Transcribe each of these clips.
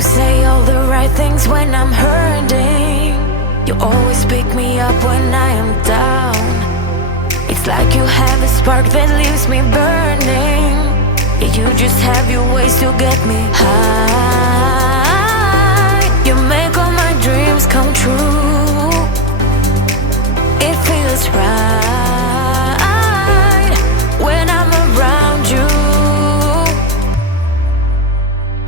say all the right things when I'm hurting. You always pick me up when I am down. It's like you have a spark that leaves me burning. Yeah, you just have your ways to get me high. You make all my dreams come true. It feels right when I'm around you.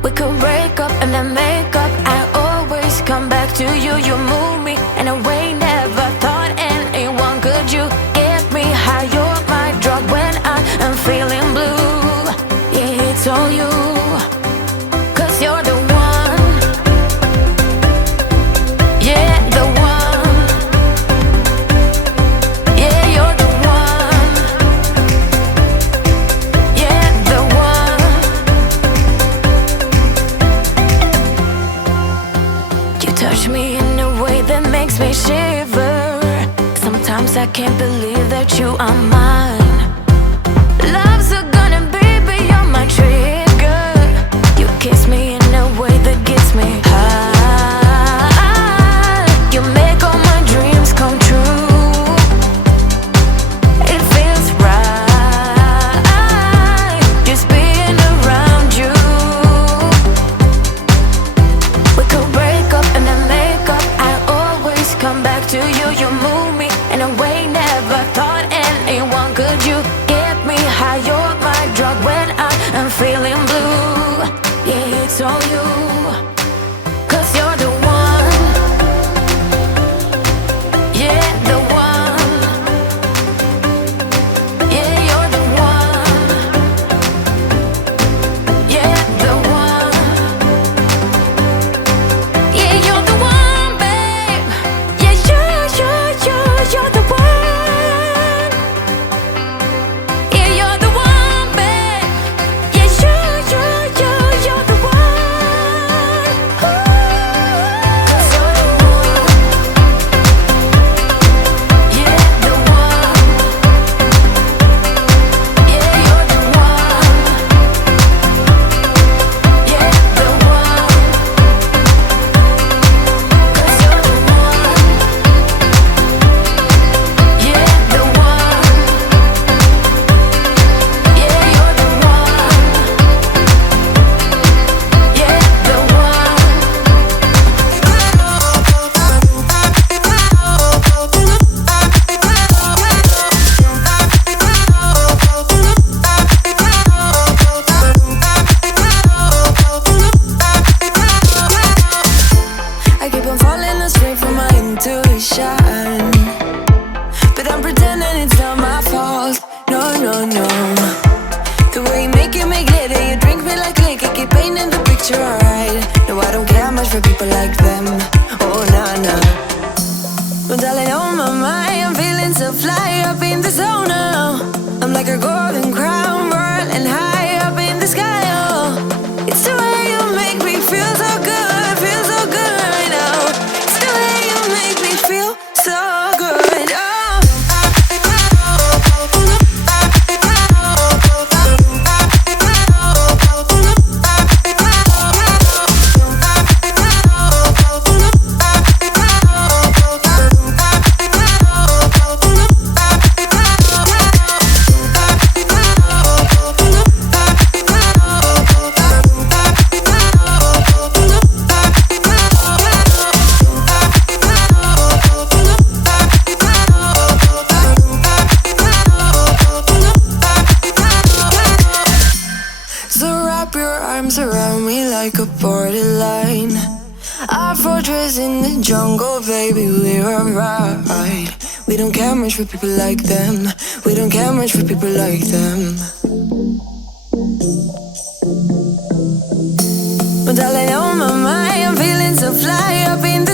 We could break up and then make up. I always come back to you. You move me in a way never thought anyone could. You get me high. You're my drug when I am feeling blue. Yeah, it's all you, 'cause you're the one. Yeah, the one. Yeah, you're the one. Yeah, the one. You touch me in a way that makes me shiver. Sometimes I can't believe that you are mine. Love's a gun and baby you're my trigger. You kiss me in a way that gets me high. You make all my dreams come true. It feels right just being around you. We could break up and then make up. I always come back to you. You move me in a way never thought anyone could. You get me high. You're my drug when I am feeling blue. Yeah, it's all you, 'cause you're the one. Yeah, the one. Yeah, you're the one. Yeah, the one. Yeah, you're the one, babe. Yeah, you're the one. Yeah, you're the one, babe. Yeah, you're the one. Ooh. 'Cause you're the one. Yeah, the one. Yeah, you're the one. Yeah, the one. 'Cause you're the one. Yeah, the one. Yeah, you're the one. Yeah, the one. I keep on falling astray from my intuition, but I'm pretending it's not my fault. No, no, no. The way you make it make glitter, you drink me like liquor, keep painting the picture alright. No, I don't care much for people like them. Oh, nah, nah. But darling, on my mind, I'm feeling so fly up in the zone now. I'm like a golden crown, whirling high up in the sky. Oh, it's the way you make me feel so good right now. It's the way you make me feel so good. Oh. So wrap your arms around me like a borderline. Our fortress in the jungle, baby, we're alright. We don't care much for people like them. We don't care much for people like them. But darling, on my mind, I'm feeling so fly up in the